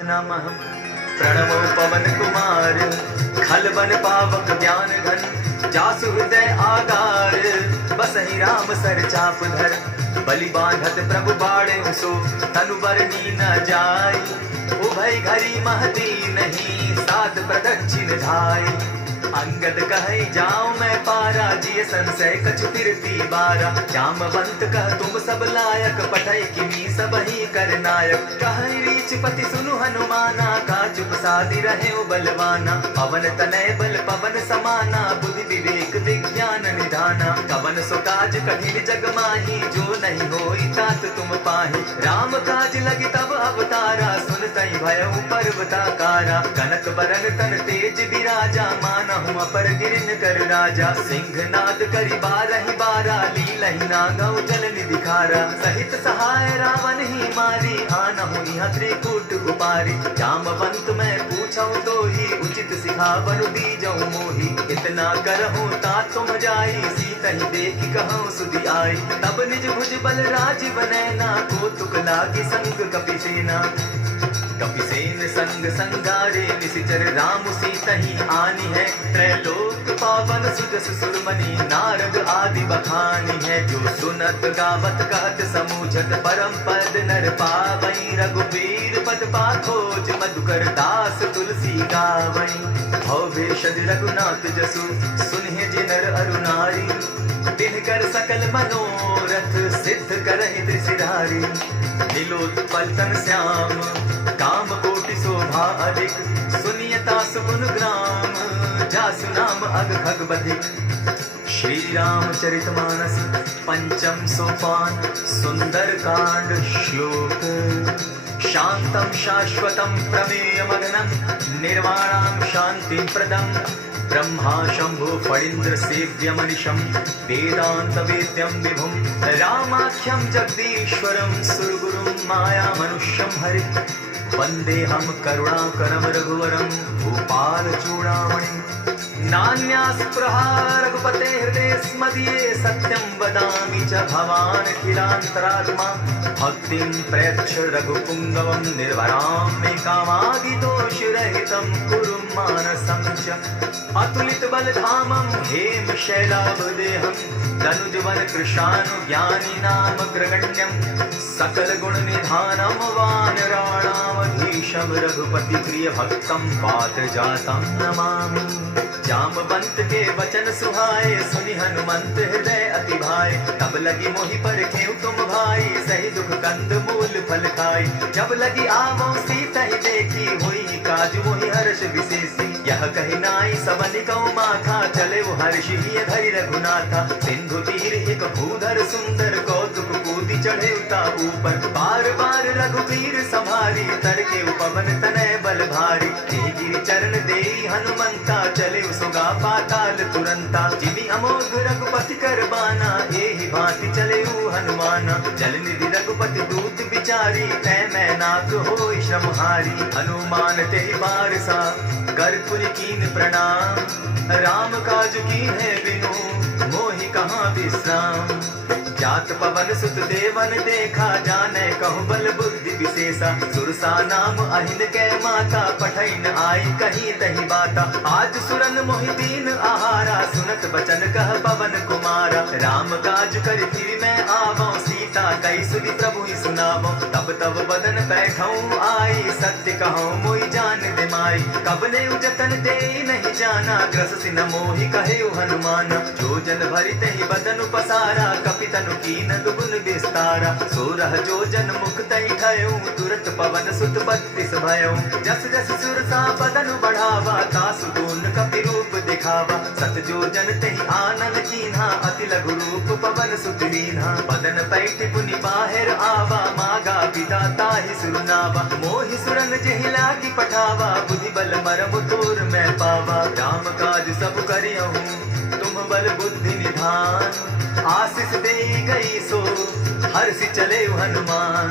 नमः। प्रणमो पवन कुमार खल बन पावक ज्ञान घन, जासु हृदय आगार बसहि राम सर चाप धर। बलि बांधत प्रभु बाढ़े सो तनु बरनी न जाई, उभय घरी महती नहीं सात प्रदक्षिण धाई। अंगद कहे जाऊं मैं पारा, जिय संशय कछु फिरती बारा। जामवंत कह तुम सब लायक, पठय किमी सब ही कर नायक। कहि रीच पति सुनु हनुमाना, का चुप सादि रहे बलवाना। पवन तनय बल पवन समाना, बुद्धि विवेक विज्ञान निधाना। कवन सो काज कठिन जग माही, जो नहीं होई तात तुम पाही। राम काज लगी तब अवतारा, सुनतहि भयउ पर्वताकारा। कनक बरन तन तेज बिराजा, माना हूँ अपर गिरिन कर राजा। सिंहनाद करि बारहि बारा, लीलहि नागौ जल निधि खारा। सहित सहाय रावण ही मारी, आनहु इहाँ त्रिकूट उपारी। जामवंत मैं पूछऊं तो ही, उचित सिखावनु दीजऊं मोही। इतना करहूँ तात तुम जाई, सीतहि देखि कहूँ सुधि आई। तब निज भुज बल राजीव नैना, कौतुक लागी संग कपिसेना। कपिसेन संग संगारे, निशिचर राम सीतहि आनी है। त्रैलोक पावन सुजस सुरमणि, नारद आदि बखानी है। जो सुनत गावत कहत समूझत, परम पद नर पावई। रघुबीर पद पाखोज, मधुकर दास तुलसी गावई। भव भेषज रघुनाथ जसु, सुनिहि जिनर अरु नारी। दिनकर सकल मनोरथ, सिद्ध करहि त्रिशिरारी। नीलोत्पल तन श्याम, काम कोटि शोभा अधिक। सुनियता सुगुन ग्राम, जासु नाम अग खगबधिक। श्री रामचरित मानस पंचम सोपान, सुंदर कांड श्लोक। शांतम शाश्वतम प्रमेय मग्नम, निर्वाणां शांति प्रदम। ब्रह्मा शंभु फणीन्द्र सेव्य मनिशं, वेदांत वेद्यं विभुं। रामाख्यं जगदीश्वरं, सुरगुरुं माया मनुष्यं हरि। वंदेहम करुणाकरं रघुवरं, भूपाल चूड़ामणि। नान्यास्पृहा रघुपते हृदये स्मदीये, सत्यं वदामि च भवानखिलान्तरात्मा। भक्तिं प्रयच्छ रघुपुङ्गवं, निर्भरां मे कामादिदोषरहितं कुरु मानसं च। अतुलित बलधामं हेम शैलाभदेहं, तनुजवन कृशानुज्ञानि नामग्रगण्यं। सकल गुण निधानं वानराणामधीशं, रघुपति प्रिय भक्तं पात्रजातं नमामि। जामवंत के वचन सुहाए, सुनि हनुमंत हृदय अति भाए। तब लगी मोहि परखेउ तुम भाई, सही दुख कंद मूल फल खाई। जब लगी आवो सीतहि देखी, हुई काज मोहि हर्ष विशेषी। यह कहि नाई सबनि कौ माथा, चले वो हर्षि धरि रघुनाथा। सिंधु तीर एक भूधर सुंदर, कौतुक कूदि चढ़े उता ऊपर। बार बार रघुवीर संभारी, तरके पवन तनय बल भारी। गिरि चरण देई हनुमंता, चले सुगा पाताल तुरंता। जिमि अमोघ रघुपति कर बाना, एहि भांति चले हनुमाना। जल निधि रघुपति दूत बिचारी, तै मैं नाक होई श्रमहारी। हनुमान तेहि बारसा, कर पुनि कीन प्रणाम। राम काज की है बिनु, मोहि कहाँ विश्राम। जात पवन सुत देवन देखा, जाने कहूँ बल बुद्धि विशेषा। सुरसा नाम अहिन कै माता, पठैन आई कहीं तही बाता। आज सुरन मोहि दीन आहारा, सुनत बचन कह पवन कुमारा। राम काज कर फिर मैं आवो, सीता कई सुनि प्रभु ही सुनावो। तब तब बदन बैठऊँ आई, सत्य कहूँ मोहि जान दे माई। कब ने जतन दे नहीं जाना, ग्रस सिन मोहि कहे हनुमाना। जो जन भरि तहि बदन पसारा, कपितन कीन दुगुन विस्तारा। सोरह जो जन मुख तहि ठयऊँ, तुरत पवन सुत 32 भयऊँ। जस जस सुरसा बदन बढ़ावा, तासु दून कपि रूप दिखावा। सत जो जन तहि आनन कीन्हा, अति लघु रूप पवन सुत लीन्हा। बदन पैठ पुनि बाहिर आवा, मागा पिता ताहि सुरनावा। मोहि सुरन जेहि लागी पठावा, बुद्धि बल मरम तोर मैं पावा। राम काज सब करियहूँ, तुम बल बुद्धि निधान। आशीष दे गई सो, हर्षि चले हनुमान।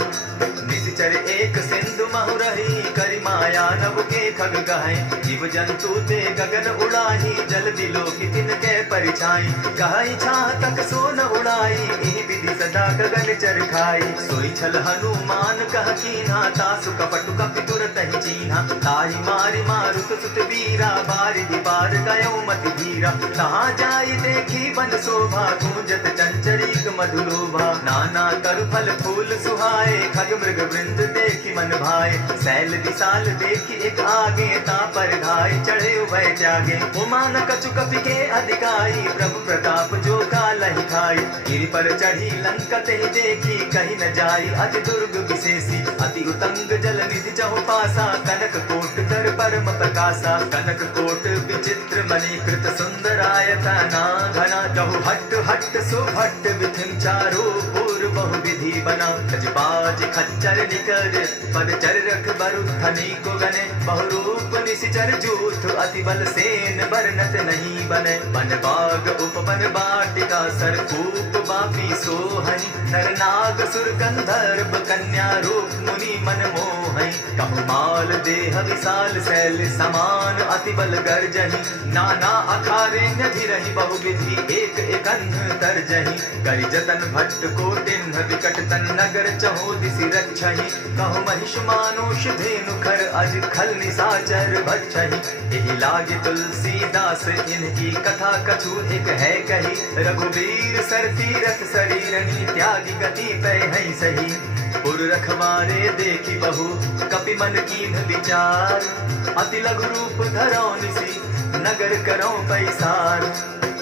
निज निश्चर एक सिंधु महु रही, करि माया नभ के खग गहै, जीव जंतु ते गगन उड़ाही, जल बिलो की तिनके परिछाई, कहै छाह तक सो न उड़ाई, एहि विधि सदा गगन चर खाई, सोई छल हनुमान कह कीन्हा, तासु कपट कपि तुरत ही चीन्हा, ताहि मारि मारुत सुत वीरा, बारिधि पार गयो मति धीरा, तहाँ जाई देखी बन शोभा, गूंजत चंचरीक मधुलोभा, नाना तरु फल फूल सुहाए, खग मृग वृंद देखी मन भाए, सैल विशाल देखी एक आगे, तापर घाय चढ़े उभय त्यागे, उमान कछु कपि के अधिकाई, प्रभु प्रताप जो कालहि खाई, गिरि पर चढ़ी लंका तेहि देखी, कहीं न जाई अति दुर्ग विशेषी, अति उतंग जल निधि चहु पासा, कनक कोट कर परम प्रकाशा, कनक कोट विचित्र मणि कृत सुंदरायता, ना घना कहु हट्ट हट्ट सुभट्ट विधिम चारो पूर्व बहु विधि बना, खजबाज खच्चर निकर पद चर रख बरु धनी को गने, बहुरूप निशिचर जूथ अति बल सेन बरनत नहीं बने, बन बाग उपवन बाटिका सरकूप बापी सोहई, नर नाग सुर गंधर्व कन्या रूप मुनि मन मोहई, कहु माल देह विशाल शैल समान अति बल गर्जही, नाना अखारे न्यधिरहि बहु विधि एक एकन्ह तरजही, करि जतन भट्ट कोटिन्ह विकट तन नगर चहु दिसि रक्षहि, कहु महिष मानुष धेनु खर अज खल निशाचर भक्षहि, एहि लागे तुलसीदास इनकी कथा कछु एक है कही, रघुवीर सर तीरथ शरीरनी त्यागी गति पै है सही, पुर रखवारे देखी बहु कपि मन कीन्ह विचार, अति लघु रूप धरौ निसि नगर करौ पैसार,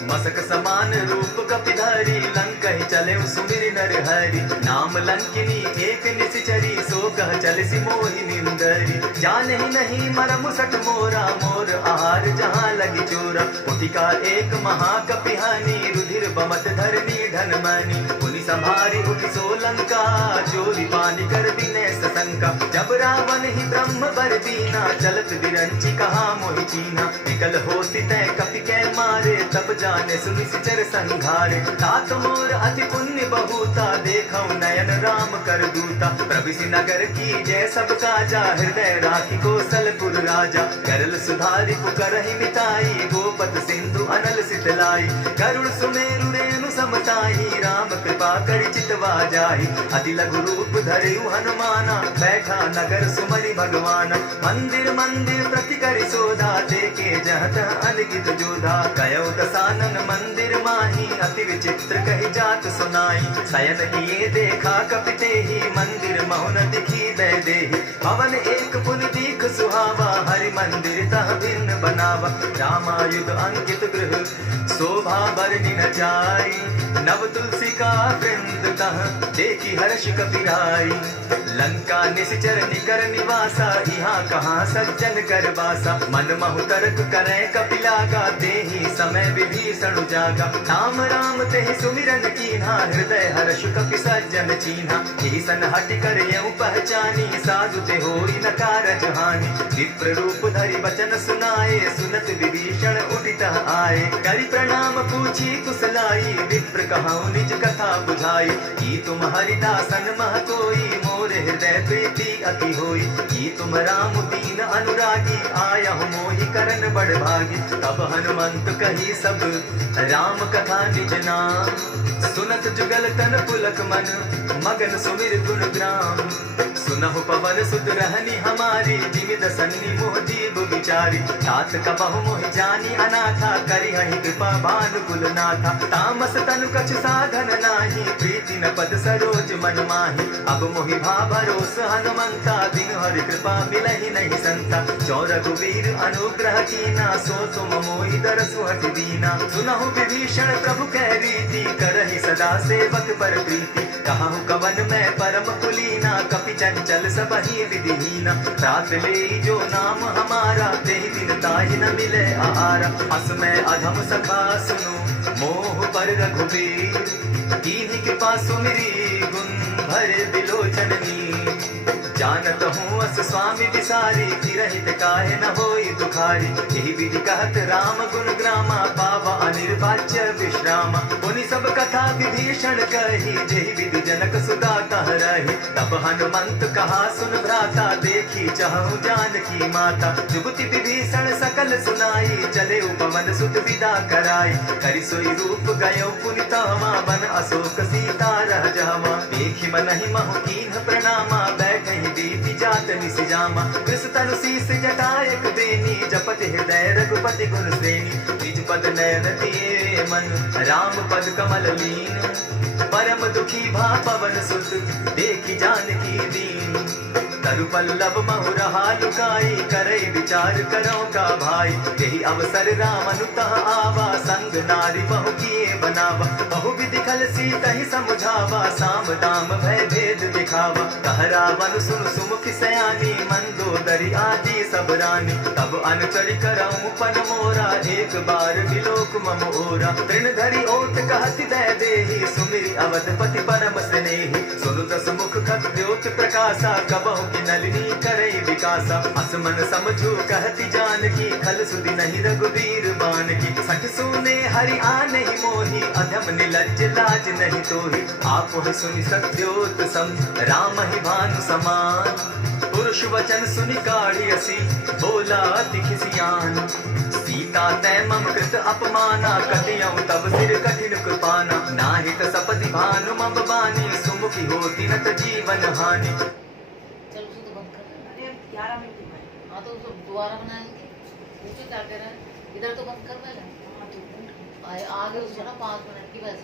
मसक समान रूप कपिधारी, लंकहि चले सुमिर नर हरि, नाम लंकिनी एक निशिचरी, सो कह चलसि मोहि निंदरी, जानहि नहीं मरम सठ मोरा, मोर आहार जहाँ लगी चोरा, उठिका एक महाकपिहानी, रुधिर बमत धरनी धन मनी, पुनि संभारी उठि सो लंका, चोरी पानी कर दिने सशंका, जब रावण ही ब्रह्म बर दीना, चलत विरंचि कहा मोहि चीना, निकल होसि तै कपि कै मारे, तब जाने सुनि सिचर संघारे, तात मोर अति पुण्य बहुता, देखौ नयन राम कर दूता, प्रविशि नगर की जय सब काजा, हृदय राखी कौशलपुर राजा, करल सुधारि पुकारहि मिताई, गोपत सिंधु अनल सितलाई, गरुड़ सुमेरु रेणु समताई, राम कृपा करि चितवा जाहि, अति लघु रूप धरयु हनुमाना, बैठा नगर सुमरि भगवाना, मंदिर मंदिर प्रति करि सोधा, देखे जहाँ तहाँ अनगित जोधा, कयो दसानन मंदिर माही, अति विचित्र कही जात सुनाई, शयन किए देखा कपि तेहि, मंदिर मौन दिखी दै देहि, भवन एक पुनि दीख सुहावा, हरि मंदिर तह भिन्न बनावा, रामायुध अंकित गृह शोभा बरनि न जाई, नव तुलसी का वृंद तह देखी हर्ष कपिराई, लंका निशिचर निकर निवासा, यहाँ कहाँ सज्जन कर बासा, मन महु तर्क करे कपिलागा, देहि समय विभीषण जागा, राम राम तेहि सुमिरन कीन्हा, हृदय हर्ष कपि सज्जन चीन्हा, एहि सन हटि कर यऊ पहचानी, साधु ते होई न कारज हानि, विप्र रूप धरि बचन सुनाए, सुनत विभीषण उठित आए, करि प्रणाम पूछी कुशलाई, विप्र कहौ निज कथा बुझाई, की तुम हरिदासन मह कोई, मोर हृदय प्रीति अति होई, की तुम राम दीन अनुरागी, आयहु मोहि करन बड़ भागी, तब हनुमंत कही सब राम कथा निज नाम, सुनत जुगल तन पुलक मन, मगन सुमिर गुण ग्राम, सुनहु पवन सुत रहनी हमारी, जिमि दसन्नि मोह जीव विचारी, तात कबहु मोहि जानी अनाथा, करिहहि कृपा भानुकुल नाथा, तामस तनु कछु साधन नाही, प्रीति न पद सरोज मन माही, अब मोहि भा भरोस हनुमंता, दिन हरि कृपा मिलहि नहीं संता, जो रघुवीर अनुग्रह कीना, सो तुम मोहि दरसु हठि दीना, सुनहु विभीषण प्रभु कै रीति, करहि सदा सेवक पर प्रीति, कहु कवन मैं परम कुलीना, कपि चंचल सबहि विधिहीना, त्रास ले जो नाम हमारा, तेहि दिन ताहि न मिले आहारा, अस मैं अधम सखा सुनु मोह पर रघुवीर, कीन्ही कृपा सुमिरी गुण भर बिलोचन नीर, जानत हूँ अस स्वामी विसारी, फिरहित काहे न होई दुखारी। यही विधि कहत राम गुण ग्रामा, पावा अनिर्वाच्य विश्रामा। पुनि सब कथा विभीषण कही, जेहि विधि जनक सुता कह रही। तब हनुमंत कहा सुन भ्राता, देखी चहु जानकी माता। जुगति विभीषण सकल सुनाई, चले उपवन सुत विदा कराई। करि सोई रूप गयो पुनि तहमा, बन अशोक सीता रह जहमा। देखि मनहि महु कीन्ह प्रणामा, बैठहि बीति जात निस जामा। कृष तनु शीस जटायक बेनी, जपति हृदय रघुपति गुण श्रेणी। निज पद नयन दिए मन, राम पद कमल लीन। परम दुखी भा पवन सुत, देखि जानकी दीन। तरु पल्लव महु रहा लुकाई, करई विचार करो का भाई। यही अवसर राम अनुतः आवा, संग नारी बहु किए बनावा। बहु विधि खल सीतहि समुझावा, साम दाम भय भेद दिखावा। कह रावण सुन सुमुखी सयानी, मंदोदरी आदि सब रानी। तब अनुचरि करऊं पन मोरा, एक बार विलोक मम ओरा। तृण धरि ओट कहति दय देहि, सुमिरि अवधपति परम स्नेही। सुनु दस मुख खत द्योत प्रकाशा, कबहु की नलिनी करई विकासा। असमन समझू कहति जानकी, खल सुधि नहीं रघुवीर बान की। सठ सुने हरि आने मोहि, अधम निलज्ज लाज नहीं तोहि। आप सुनि सत्योत सम, राम ही भानु समान। पुरुष वचन सुनि काढ़ी असी, बोला अति खिसियान। सीता तै मम कृत अपमाना, कटियऊं तब सिर कठिन कृपाना। नाहित सपति भानु मम बानी, सुमुखी होती न त जीवन हानि। चल उसे तो बंद कर। अरे 11 मिनट में। हाँ तो उसको दोबारा बनाएंगे। ऊँचे क्या कह रहा है, इधर तो बंद कर पहले। हाँ तो आगे उसको ना 5 मिनट की वैसे